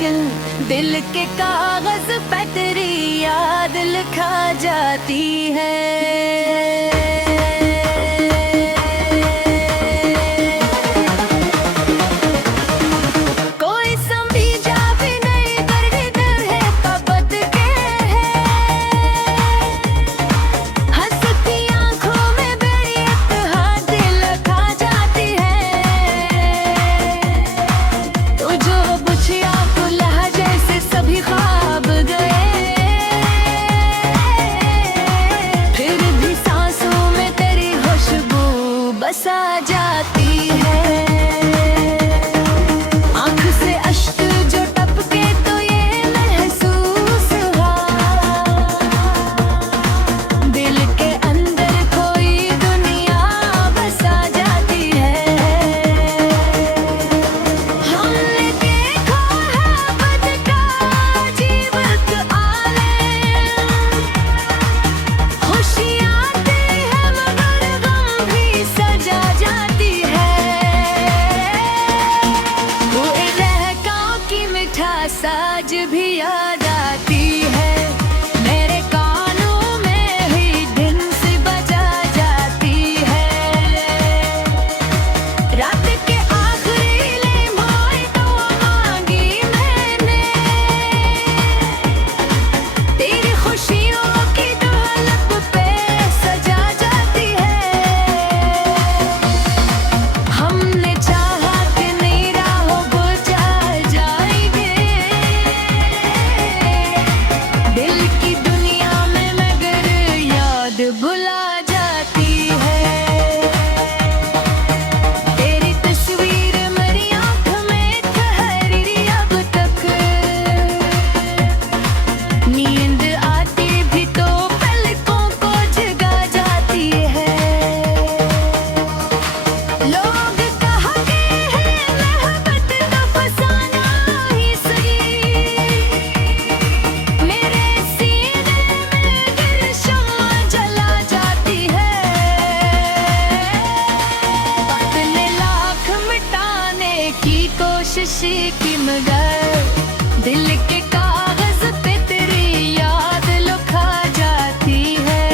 लेकिन दिल के कागज पे तेरी याद लिखा जाती है। बसा जाती है। आँख से अश्क जो टपके तो ये महसूस हुआ, दिल के अंदर कोई दुनिया बसा जाती है। हमने देखा है बदका जीवत आलम, खुशियाँ साज भी याद आती है, मेरे कानों में ही दिन से बजा जाती है। रात के आखिरी लम्हों तो मांगी मैंने, तेरी खुशियों की दौलत पे सजा जाती है। हमने चाहा कि नहीं राहों गुजार जाएंगे, दिल की दुनिया में मगर याद भुला जाती है। तेरी तस्वीर मेरी आँख में ठहरी अब तक, नींद आती भी तो पलकों को जगा जाती है। लोग कहते हैं मोहब्बत का फसाना ही सही, मेरे सीने में गिर शम्मा जला जाती है। अपने लाख मिटाने की कोशिश की मगर दिल के कागज पे तेरी याद लिखा जाती है।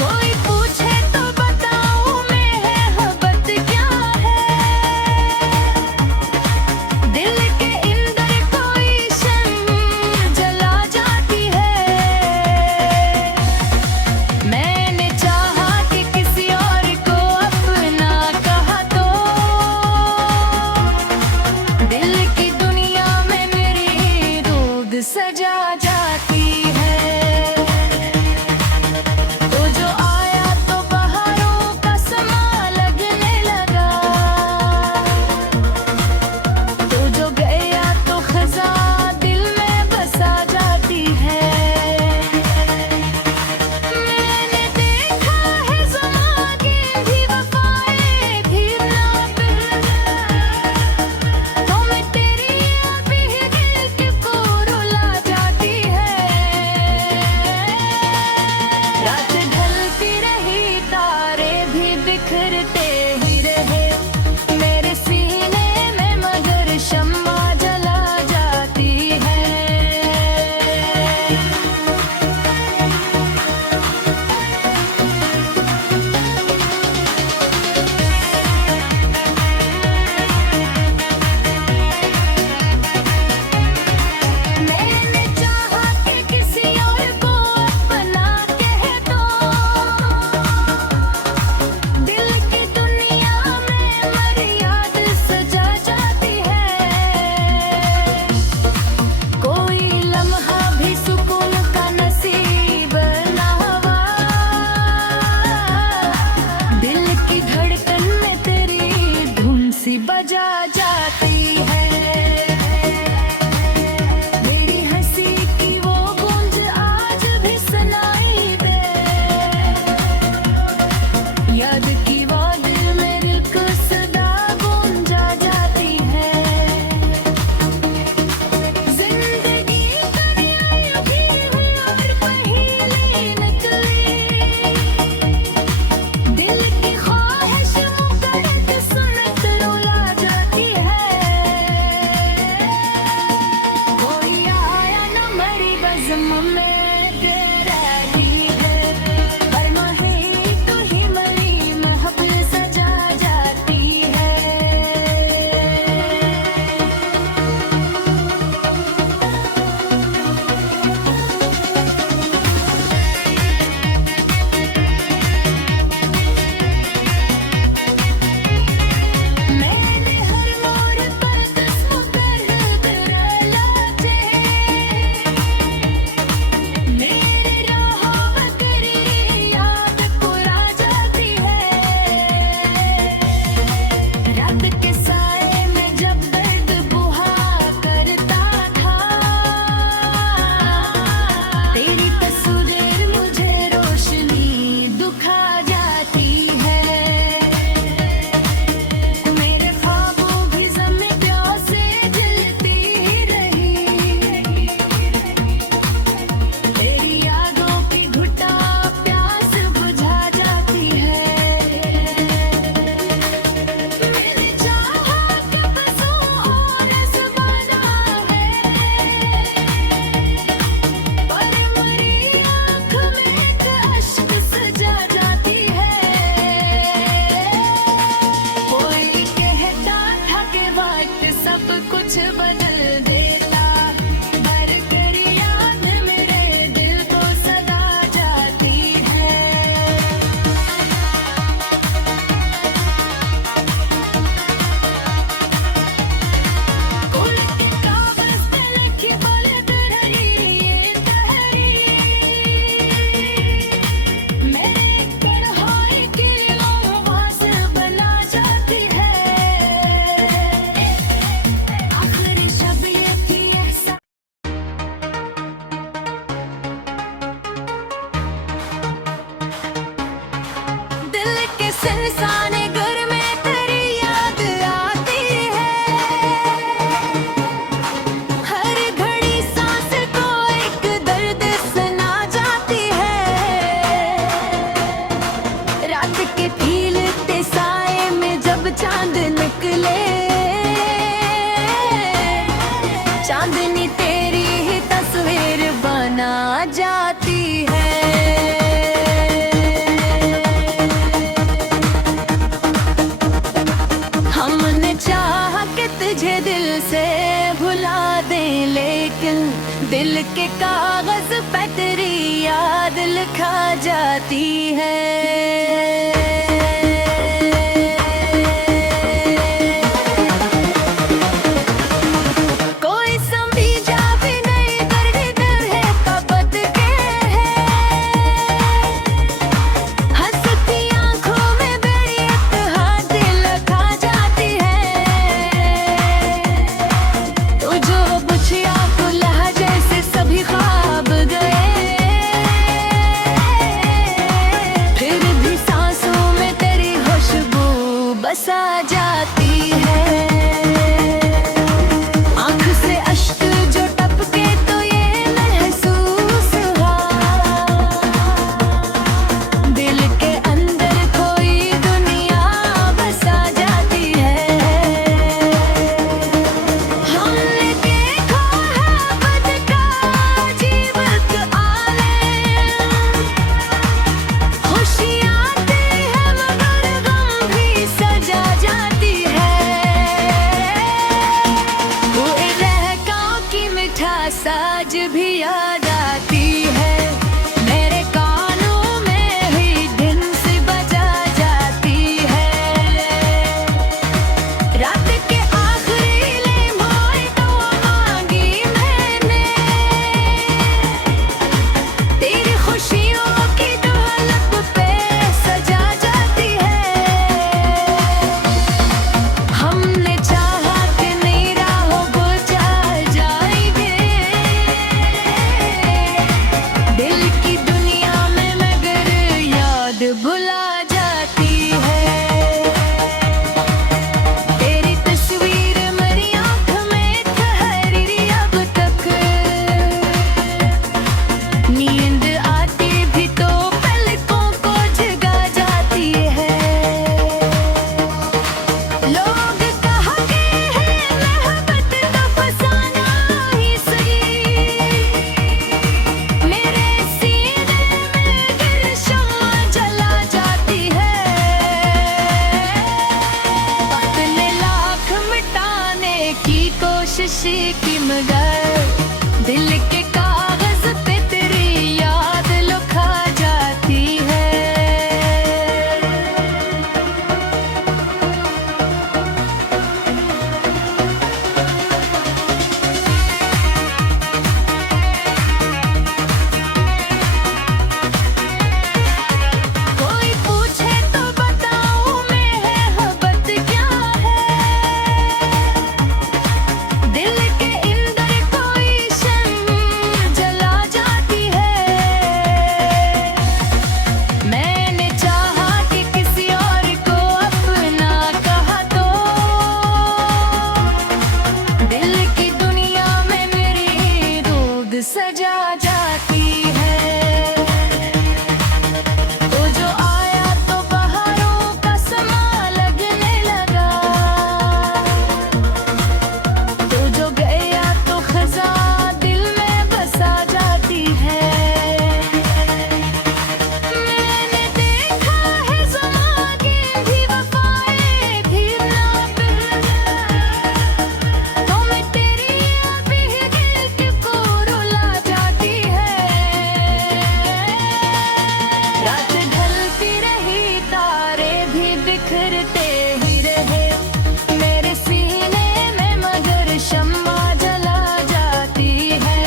कोई पूछे तो बताऊं मैं मोहब्बत क्या है, दिल के अंदर कोई शम्मा जिस्म में तेरा ही है, हर माही तू ही मरी महफिल सजा जाती है। मैंने हर मोड़ पर कस्म कर तेरा लाजे, मेरी राहों में तेरी याद पुरा जाती है। रात के साए में जब दर्द बुहा करता था, तेरी तस्वीर मुझे रोशनी दुखा जाती है। मेरे ख्वाबों की ज़मीं प्यास से जलती ही रही, तेरी यादों की घुटा प्यास बुझा जाती है। मैंने चाहा कि बसों और ज़माना है, पर मरी आँख में एक अश्क सजा जाती है। कोई कहता था कि वक्त सब कुछ बदल देता, भर कर याद मेरे दिल को सदा जाती है। कुल के कागज़ पे लिखी बोले तहरीर मेरे एक तन्हाई की आवाज़ बना जाती है। आखिरी शब ये थी एहसास दिल के सिरसाने घर में तेरी याद आती है। हर घड़ी सांस को एक दर्द सुना जाती है। रात के खिलते साए में जब चांद निकले, चांदनी तेरी ही तस्वीर बना जाती है। हमने चाहा कि तुझे दिल से भुला दें, लेकिन दिल के कागज पे तेरी याद लिखा जाती है। कोई समझा भी नहीं दर्द दिल है कबद के है, हंसती आँखों में मेरी इत्तेहाद लखा जाती है। तो जो बुझिया को लहजे से सभी ख्वाब गए, फिर भी सांसों में तेरी खुशबू बसा जाती है। आँख से अश्क जो टपके तो ये महसूस हुआ, दिल के अंदर कोई दुनिया बसा जाती है। हमने देखा है बद का जीवत आलम, खुशी आती है मगर गम भी सजा जाती है। वो रहकाओं की मिठास आज भी याद आती है, मेरे कानों में ही दिन से बजा जाती है। रात के आखिरी लम्हों तो मांगी मैंने, तेरी खुशियों की दौलत पे सजा जाती है। हमने चाहा कि नई राहों बुझा जाएंगे, गए, दिल के कागज पे तेरी याद लिखा जाती है। कोई पूछे तो बताऊं मोहब्बत क्या है, दिल के अंदर कोई शम्म जला जाती है। मैंने चाहा कि किसी और को अपना कहा तो दिल की दुनिया में मेरी दूध सजा जाती है। तो जो आया तो बहारों का समा लगने लगा, तो जो गया तो खजा दिल में बसा जाती है। मैंने देखा है ज़माने भी वफाएं थी नाबिल, तो मैं तेरी अभी दिल को रुला जाती है। रात ढलती रही तारे भी बिखरते ही रहे, मेरे सीने में मगर शम्मा जला जाती है।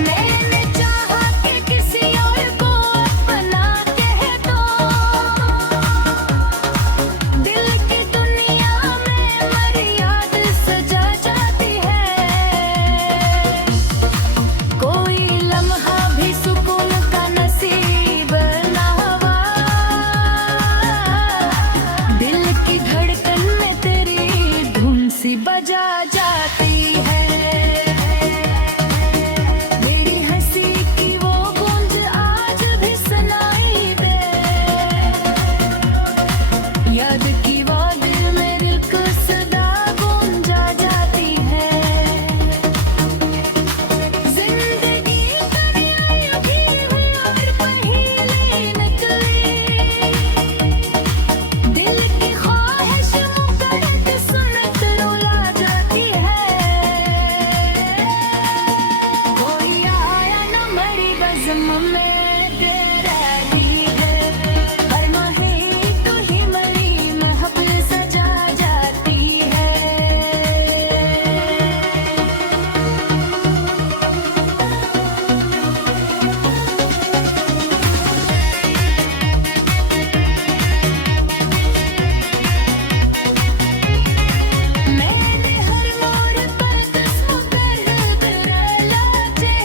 मैंने चाहा कि किसी और को अपना कह दो, दिल की दुनिया में मर्याद सजा जाती है। कोई लम्हा भी सुकून का नसीब ना हुआ, दिल की धड़कन में तेरी धुन सी बजा जाती है। मेरी हंसी की वो गूंज आज भी सुनाई दे, याद की वो दिल में दिल को सदा गूंजा जाती है। जिंदगी दुनिया की और पहेली निकली, दिल की ख्वाहिश मुकर्रर सुनत रुला जाती है। कोई आया न मरी बज़्म में तेरा दीद, हर माही तू ही मरी महफिल सजा जाती है। मैंने हर मोड़ पर कस्म कर लाचे,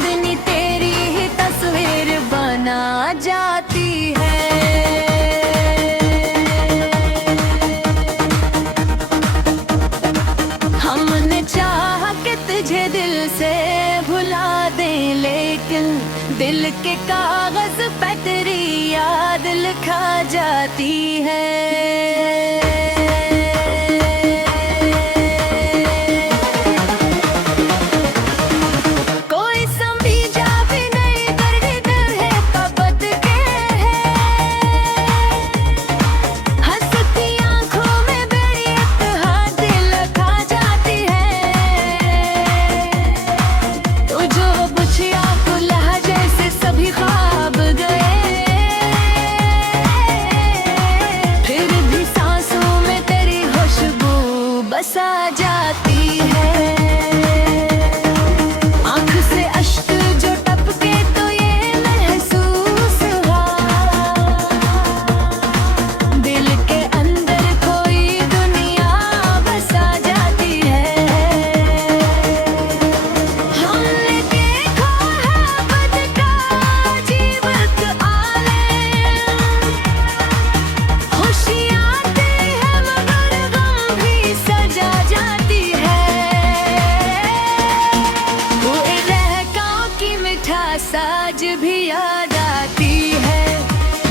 चांदनी तेरी ही तस्वीर बना जाती है। हमने चाहा कि तुझे दिल से भुला दे, लेकिन दिल के कागज पे तेरी याद लिखा जाती है। बसा जाती है। आँख से अश्क जो टपके तो ये महसूस हुआ, दिल के अंदर कोई दुनिया बसा जाती है। हमने देखा है बद का जीवत आलम, खुशियाँ आती है मगर गम भी सजा जाती है। वो रहकाओं की मिठास आज भी याद आती है,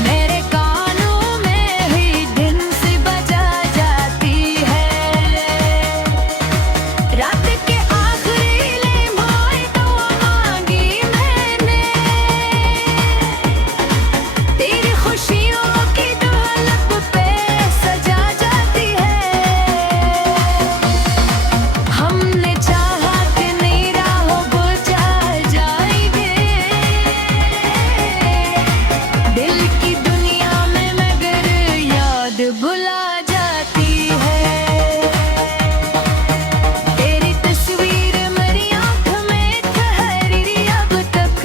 मेरे कानों में ही दिन से बजा जाती है। रात के आखिरी लम्हों तो मांगी मैंने, तेरी खुशियों की दौलत पे सजा जाती है। हमने चाहा कि नई राहों गुजार जाएंगे, दिल की दुनिया में मगर याद भुला जाती है। तेरी तस्वीर मेरी आँख में ठहरी अब तक,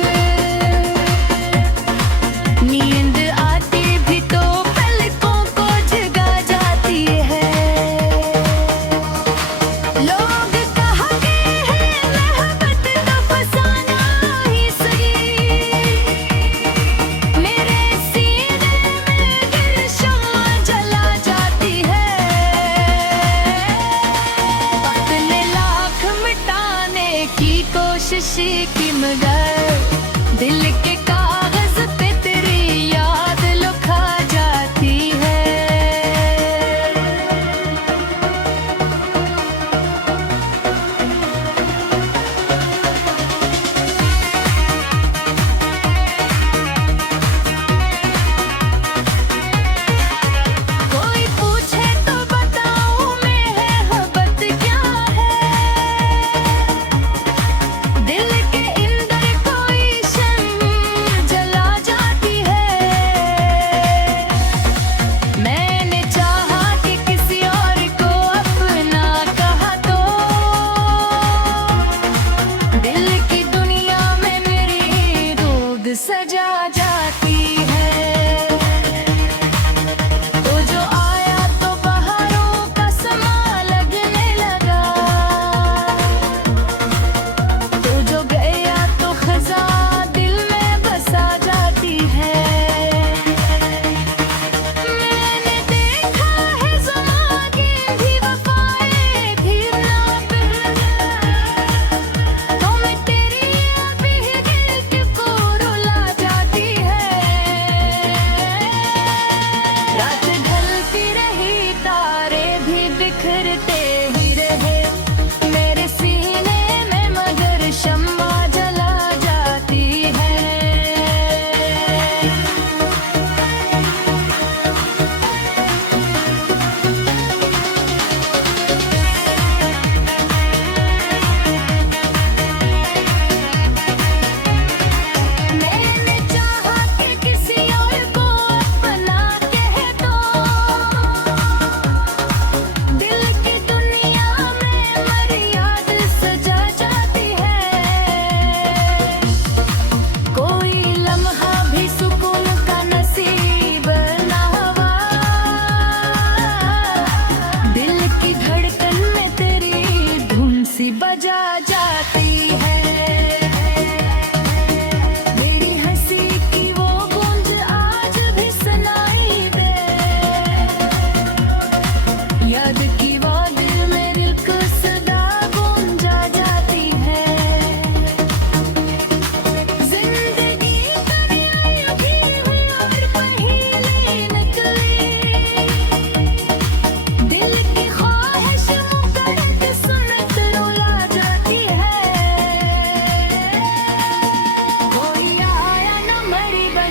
नींद आती भी तो पलकों को जगा जाती है। लोग कहते हैं मोहब्बत का फसाना ही सही, मेरे सीने में गिर शम्मा जला जाती है। अपने लाख मिटाने की कोशिश की मगर दिल के कागज पे तेरी याद लिखा जाती है। कोई पूछे तो बताऊं मैं मोहब्बत क्या है, दिल के अंदर कोई शम्मा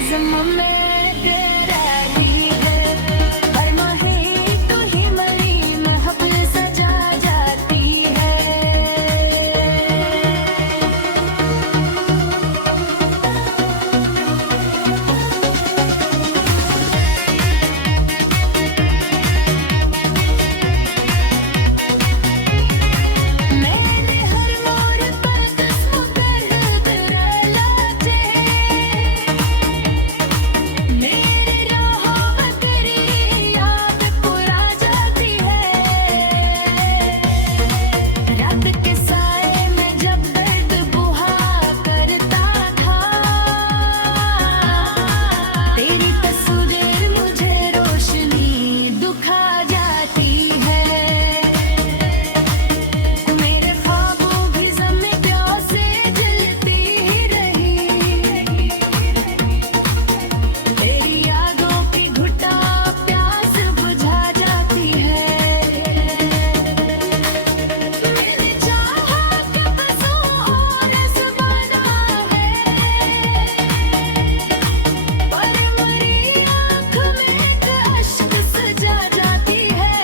नज़्म में तेरा गीत हर माहे तू ही मरी महफिल सजा जाती है। मैंने हर मोड़ पर कस्म कर डराते मेरे राहों में तेरी याद पुरा जाती है। रात के साए में जब दर्द बुहा करता था तेरी तस्वीर मुझे रोशनी दुखा जाती है। मेरे ख्वाबों की ज़मीं प्यास से जलती ही रही तेरी यादों की घुटा प्यास बुझा जाती है। मैंने चाहा कि बसों और ज़माना है पर मरी आँख में एक अश्क सजा जाती है।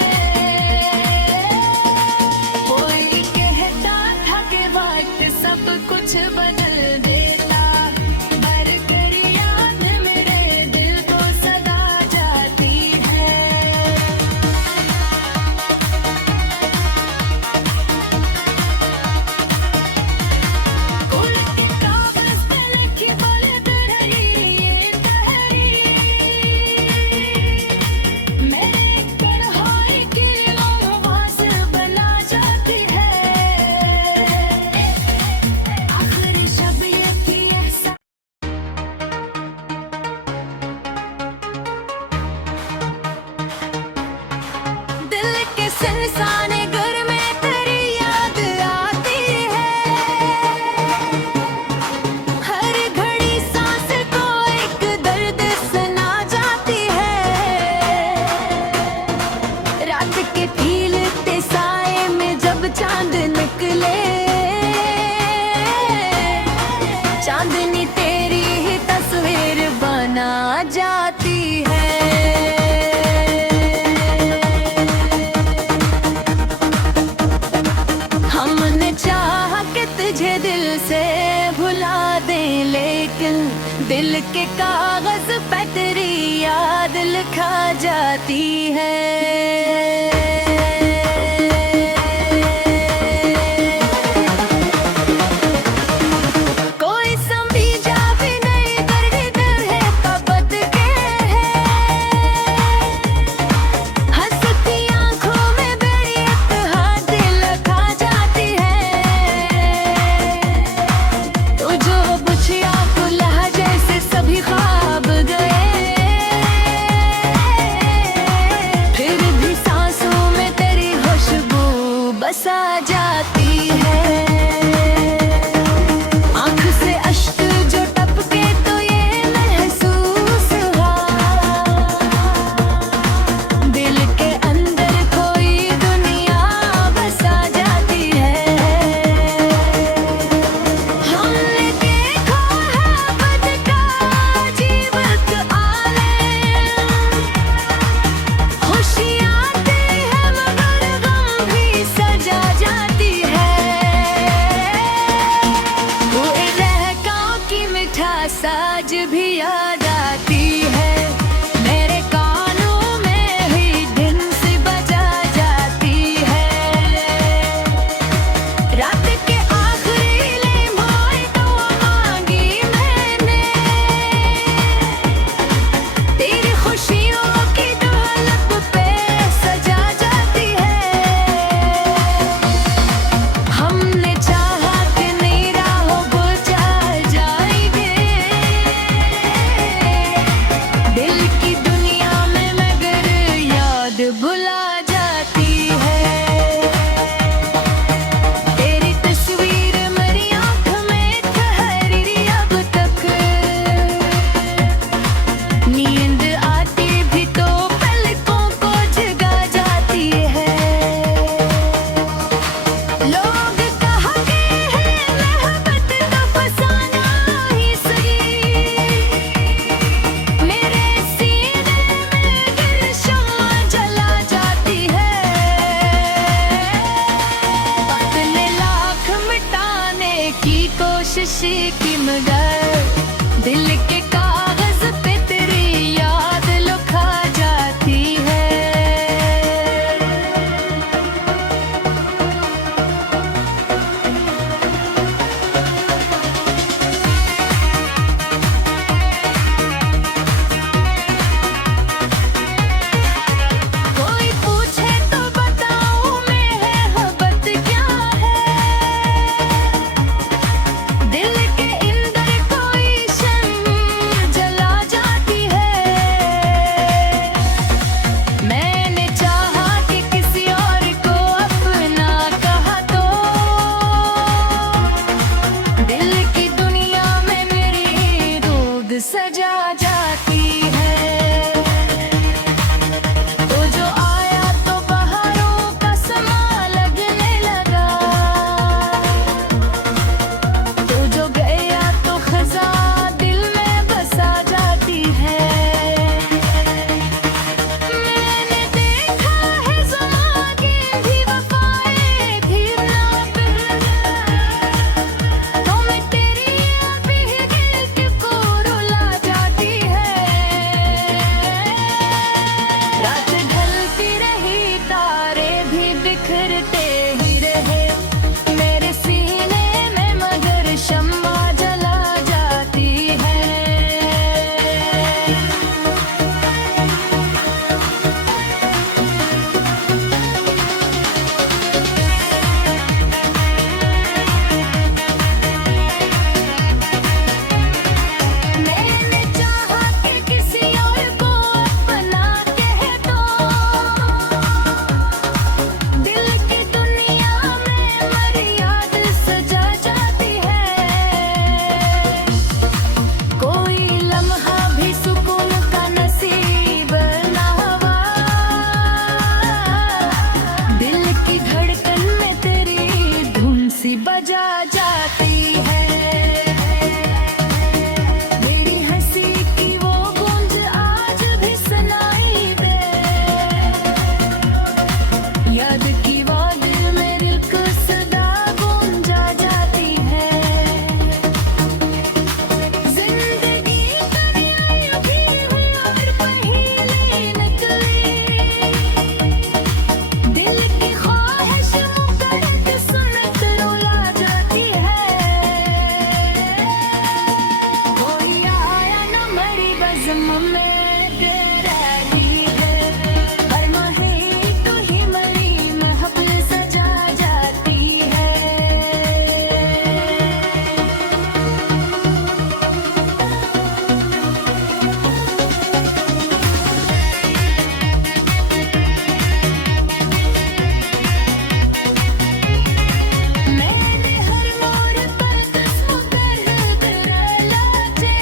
कोई कहता था कि वक्त सब कुछ बदल देता पर कर याद मेरे दिल को सदा जाती है। उड़ के कागज़ पे लिखी बोले तहरीर मेरे एक तन्हाई की आवाज़ बना जाती है। आखिर शब ये भी एहसास दिल के सिरसाने घर में तेरी याद आती है। हर घड़ी सांस को एक दर्द सुना जाती है। रात के खिलते साए में जब चांद निकले चांदनी तेरी ही तस्वीर बना जाती है। हमने चाहा कि तुझे दिल से भुला दें लेकिन दिल के कागज पे तेरी याद लिखा जाती है। कोई समझा भी नहीं दर्द दिल है कबद के है। हंसती आँखों में मेरी एक हाथ लगा जाती है। तो जो बुझिया खुला जैसे सभी ख्वाब गए फिर भी सांसों में तेरी खुशबू बसा जाती है। आँख से अश्क जो टपके तो ये महसूस हुआ दिल के अंदर कोई दुनिया बसा जाती है। हमने देखा है बद का जीवत आलम खुशियाँ आती है मगर गम भी सजा जाती है। वो रहकाओं की मिठास आज भी याद आती है। मेरे कानों में ही दिन से बजा जाती है। रात के आखिरी लम्हों तो मांगी मैंने तेरी खुशियों की दौलत पे सजा जाती है। हमने चाहा कि नई राहों बुझा जाएंगे मगर दिल के कागज पे तेरी याद लिखा जाती है। कोई पूछे तो बताऊं मोहब्बत क्या है, दिल के अंदर कोई शम्म जला जाती है। मैंने चाहा कि किसी और को अपना कहा तो दिल की दुनिया में मेरी दूध सजा जाती है। तो जो आया तो बहारों का समा लगने लगा, तो जो गया तो खजा दिल में बसा जाती है। मैंने देखा है ज़मां की भी वफाएं थी ना फिर, तो मैं तेरी अभी दिल को रुला जाती है। रात ढलती रही तारे भी बिखरते ही रहे मेरे सीने में, मगर शम्मा जला जाती है। मैंने चाहा कि किसी और को अपना कह दो, दिल की दुनिया में मर्याद सजा जाती है। कोई लम्हा भी सुकून का नसीब ना हुआ, दिल की धड़कन में तेरी धुन सी बजा जाती है। मेरी हंसी की वो गूंज आज भी सुनाई दे, याद की वो दिल में दिल को सदा गूंजा जाती है। जिंदगी कभी भी हुई और पहेली निकली, दिल की ख्वाहिश मुकर्रर सुनत रुला जाती है। कोई आया न मरी बज़्म में तेरा दी है, हर माही तू ही मरी महफिल सजा जाती है। मैंने हर मोड़ पर कस्म कर तेरा लाजे,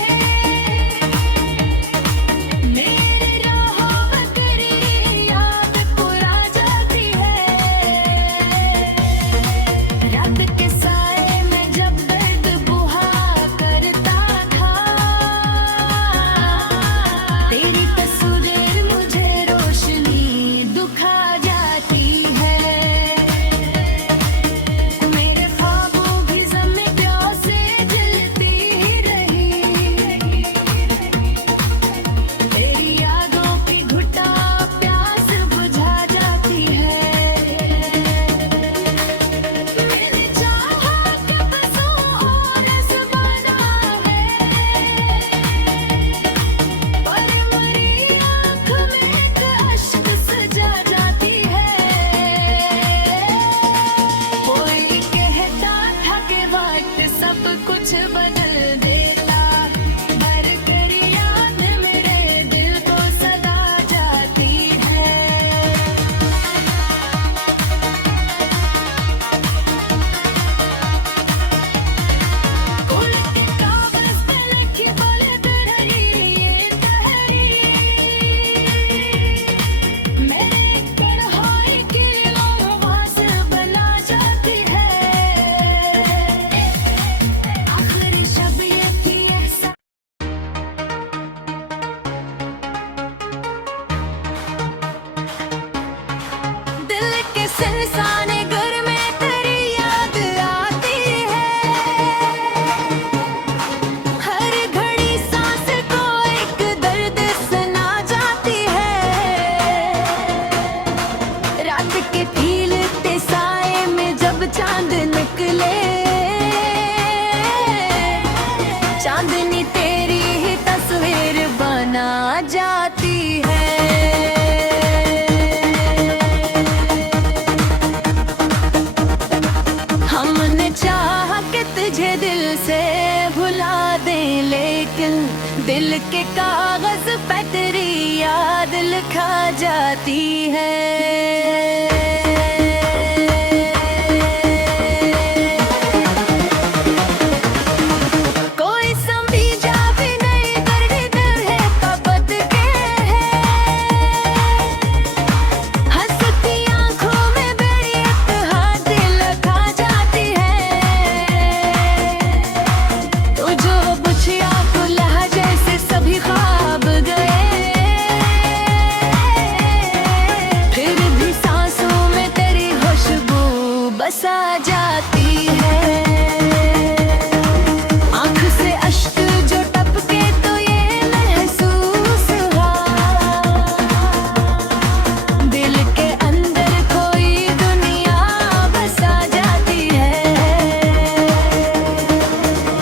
चांदनी तेरी ही तस्वीर बना जाती है। हमने चाहा कि तुझे दिल से भुला दे, लेकिन दिल के कागज पे तेरी याद लिखा जाती है। बसा जाती है। आँख से अश्क जो टपके तो ये महसूस हुआ, दिल के अंदर कोई दुनिया बसा जाती है।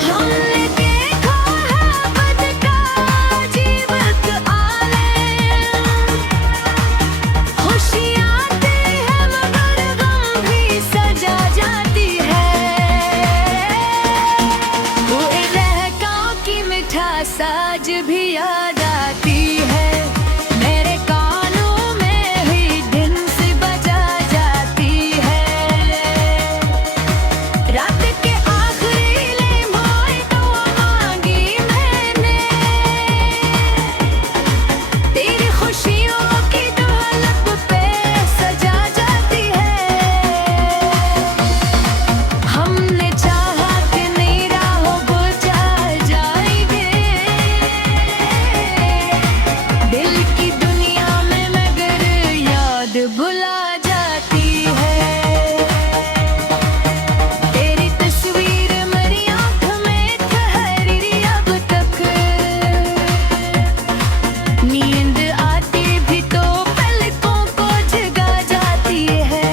हमने देखा है बद का जीवत आलम, खुशियाँ साज भी याद आती है, मेरे कानों में ही दिन से बजा जाती है। रात के आखिरी लम्हों तो मांगी मैंने, तेरी खुशियों की दौलत पे सजा जाती है। हमने चाहा कि नई राहों बुझा जाएंगे, दिल की दुनिया में मगर याद भुला जाती है। तेरी तस्वीर मेरी आँख में ठहरी अब तक, नींद आती भी तो पलकों को जगा जाती है।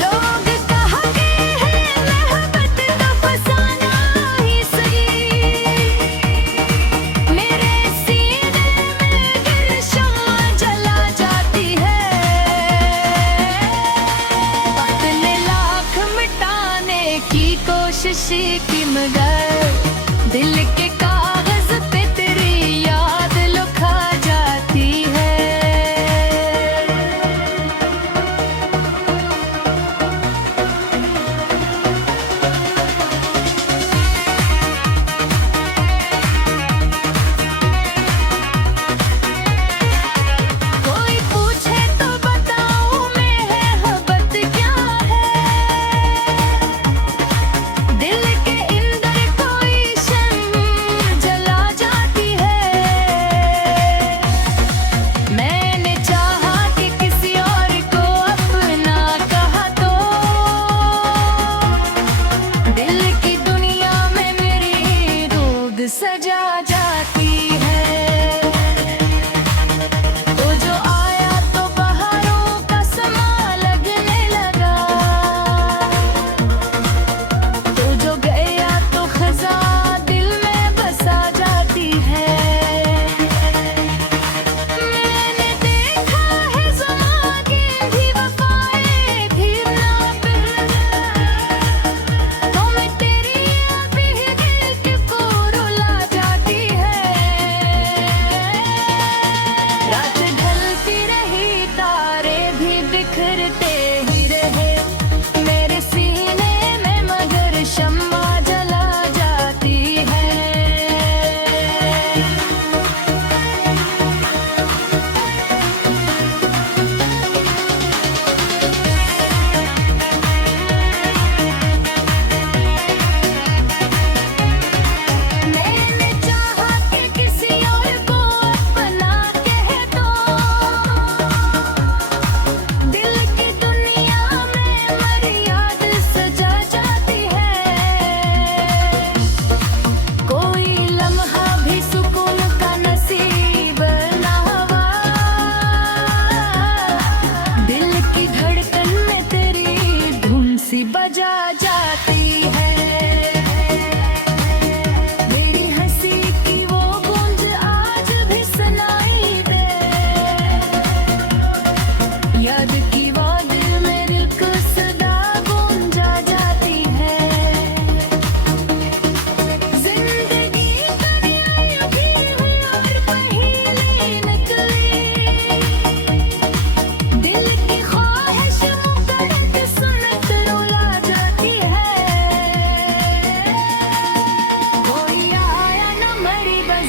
लोग कहते हैं मोहब्बत का फसाना ही सही, मेरे सीने में गिर शम्मा जला जाती है। बदले लाख मिटाने की कोशिश की मगर दिल के कागज पे तेरी याद लिखा जाती है। कोई पूछे तो बताऊं मैं मोहब्बत क्या है, दिल के अंदर कोई शम्मा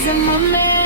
जिस्म में